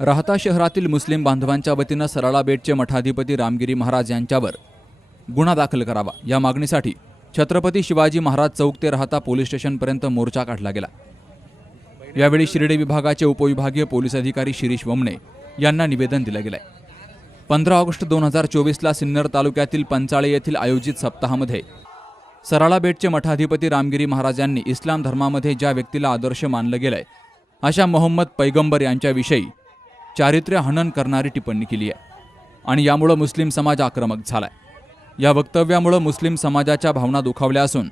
राहता शहरातील मुस्लिम बांधवांच्या वतीनं सराळा बेटचे मठाधिपती रामगिरी महाराज यांच्यावर गुन्हा दाखल करावा या मागणीसाठी छत्रपती शिवाजी महाराज चौक ते राहता पोलीस स्टेशनपर्यंत मोर्चा काढला गेला. यावेळी शिर्डी विभागाचे उपविभागीय पोलीस अधिकारी शिरीष वमणे यांना निवेदन दिलं गेलंय. पंधरा ऑगस्ट दोन हजार चोवीसला सिन्नर तालुक्यातील पंचाळे येथील आयोजित सप्ताहामध्ये सराळा बेटचे मठाधिपती रामगिरी महाराज यांनी इस्लाम धर्मामध्ये ज्या व्यक्तीला आदर्श मानलं गेलंय अशा मोहम्मद पैगंबर यांच्याविषयी चारित्र्य हनन करणारी टिप्पणी केली आहे. आणि यामुळं मुस्लिम समाज आक्रमक झालाय. या वक्तव्यामुळं मुस्लिम समाजाच्या भावना दुखावल्या असून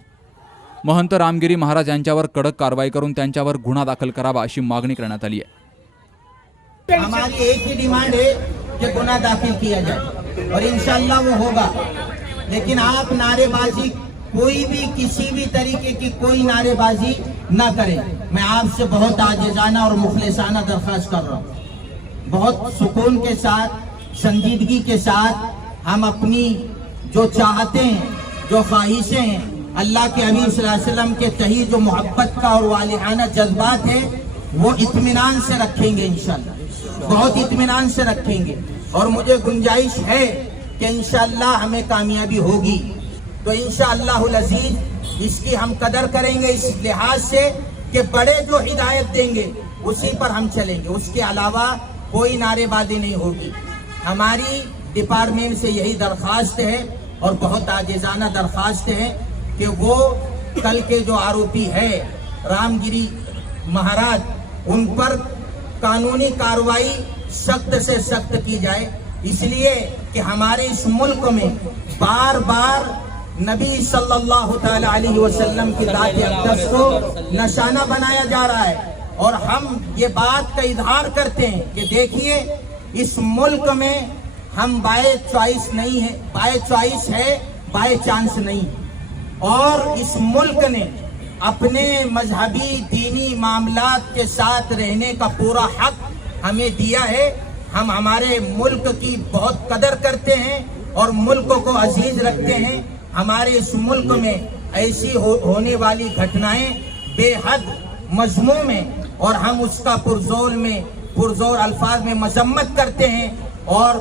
महंत रामगिरी महाराज यांच्यावर कडक कारवाई करून त्यांच्यावर गुन्हा दाखल करावा अशी मागणी करण्यात आली आहे. हमारी एक ही डिमांड है कि गुना दाखिल किया जाए. और इंशाल्लाह वो होगा. लेकिन आप नारेबाजी कोई भी किसी भी तरीके की कोई नारेबाजी نہ کریں میں آپ سے بہت آجزانہ اور مخلصانہ درخواست کر رہا ہوں۔ بہت سکون کے ساتھ، سنجیدگی کے ساتھ ہم اپنی جو چاہتے ہیں، جو خواہشیں ہیں، اللہ کے حبیب صلی اللہ علیہ وسلم کے تہی جو محبت کا اور والہانہ جذبات ہے وہ اطمینان سے رکھیں گے انشاءاللہ۔ بہت اطمینان سے رکھیں گے۔ اور مجھے گنجائش ہے کہ انشاءاللہ ہمیں کامیابی ہوگی۔ से रखेंगे और मुझे गुंजाइश है कि इंशाल्लाह हमें कामयाबी होगी तो इंशाअल्लाह अजीज इसकी हम कदर करेंगे इस लिहाज से कि बड़े जो हिदायत देंगे उसी पर हम चलेंगे उसके अलावा कोई नारेबाजी नहीं होगी हमारी डिपार्टमेंट से यही दरख्वास्त है और बहुत आजिजाना दरख्वास्त है कि वो कल के जो आरोपी है रामगिरी महाराज उन पर कानूनी कार्रवाई सख्त से सख्त की जाए इसलिए कि हमारे इस मुल्क में बार बार नबी सल्लल्लाहु ताला अलैहि वसल्लम की दात अक़दस को निशाना बनाया जा रहा है और हम ये बात का इजहार करते हैं कि देखिए इस मुल्क में हम बाय चॉइस नहीं है बाय चॉइस है बाय चांस नहीं है और इस मुल्क ने अपने मजहबी दीनी मामलात के साथ रहने का पूरा हक हमें दिया है हम हमारे मुल्क की बहुत कदर करते हैं और मुल्क को अजीज रखते हैं हमारे इस मुल्क में ऐसी हो, होने वाली घटनाएं बेहद मजमूम है और हम उसका पुरजोर में पुरजोर अल्फाज में मजम्मत करते हैं और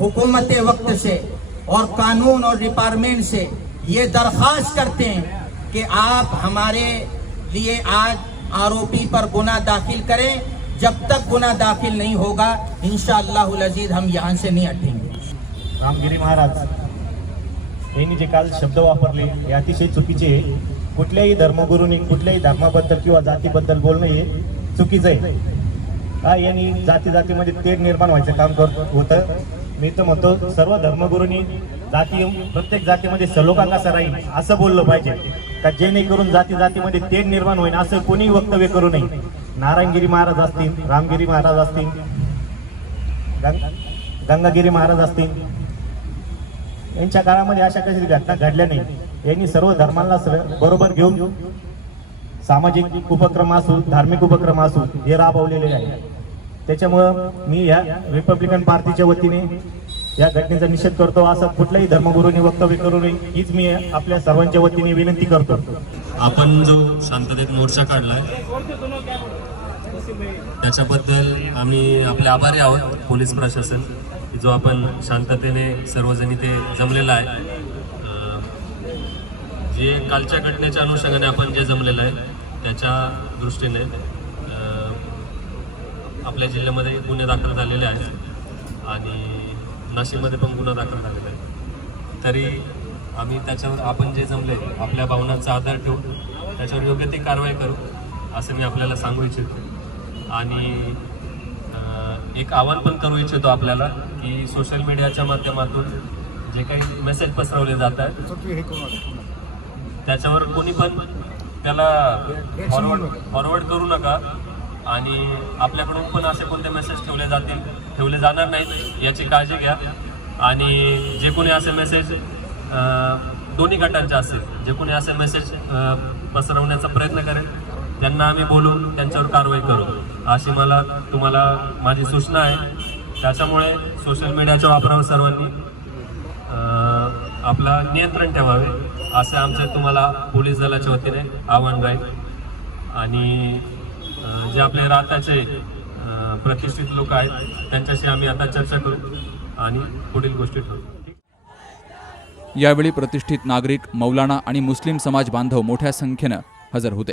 हुकूमत वक्त से और कानून और डिपार्टमेंट से ये दरख्वास्त करते हैं कि आप हमारे लिए आज आरोपी पर गुना दाखिल करें जब तक गुना दाखिल नहीं होगा इंशाअल्लाह अजीज हम यहाँ से नहीं हटेंगे रामगिरी महाराज यांनी जे काल शब्द वापरले हे अतिशय चुकीचे आहे. कुठल्याही धर्मगुरूंनी कुठल्याही धर्माबद्दल किंवा जातीबद्दल बोलणं हे चुकीचं आहे. का यांनी जाती जातीमध्ये तेढ निर्माण व्हायचं काम करत होतं. मी तर म्हणतो सर्व धर्मगुरूंनी जाती प्रत्येक जातीमध्ये सलोखा कसा राहील असं बोललं पाहिजे. का जेणेकरून जाती जातीमध्ये तेढ निर्माण होईल असं कोणीही वक्तव्य करू नये. नारायणगिरी महाराज असतील रामगिरी महाराज असतील गंगागिरी महाराज असतील यांच्या काळामध्ये अशा काही घटना घडल्या नाही यांनी सर्व धर्मांना बरोबर घेऊन सामाजिक उपक्रम असू धार्मिक उपक्रम असू हे राबवलेले आहे. त्याच्यामुळं मी या रिपब्लिकन पार्टीच्या वतीने या घटनेचा निषेध करतो. असं कुठल्याही धर्मगुरूंनी वक्तव्य करू नये हीच मी आपल्या सर्वांच्या वतीने विनंती करतो. आपण जो शांततेत मोर्चा काढलाय त्याच्याबद्दल आम्ही आपले आभारी आहोत पोलीस प्रशासन. जो आपण शांततेने सर्वजण इथे जमलेला आहे जे कालच्या घटनेच्या अनुषंगाने आपण जे जमलेलं आहे त्याच्या दृष्टीने आपल्या जिल्ह्यामध्ये गुन्हे दाखल झालेले आहेत आणि नाशिकमध्ये पण गुन्हा दाखल झालेला आहे. तरी आम्ही त्याच्यावर आपण जे जमले आपल्या भावनांचा आधार ठेवून त्याच्यावर योग्य ती कारवाई करू असं मी आपल्याला सांगू इच्छितो. आणि एक आवाहन पण करू इच्छितो आपल्याला की सोशल मीडियाच्या माध्यमातून जे काही मेसेज पसरवले जात आहेत त्याच्यावर कोणी पण त्याला फॉरवर्ड फॉरवर्ड करू नका. आणि आपल्याकडून पण असे कोणते मेसेज ठेवले जातील ठेवले जाणार नाहीत याची काळजी घ्या. आणि जे कोणी असे मेसेज दोन्ही गटांचे असतील जे कोणी असे मेसेज पसरवण्याचा प्रयत्न करेल त्यांना आम्ही बोलून त्यांच्यावर कारवाई करू. अशी मला तुम्हाला माझी सूचना आहे. त्याच्यामुळे सोशल मीडियाच्या वापरावर सर्वांनी आपला नियंत्रण ठेवावे असे आमच्या तुम्हाला पोलीस दलाच्या वतीने आव्हान राहील. आणि जे आपले राहताचे प्रतिष्ठित लोक आहेत त्यांच्याशी आम्ही आता चर्चा करू आणि पुढील गोष्टी ठरवू. यावेळी प्रतिष्ठित नागरिक मौलाना आणि मुस्लिम समाज बांधव मोठ्या संख्येनं हजर होते.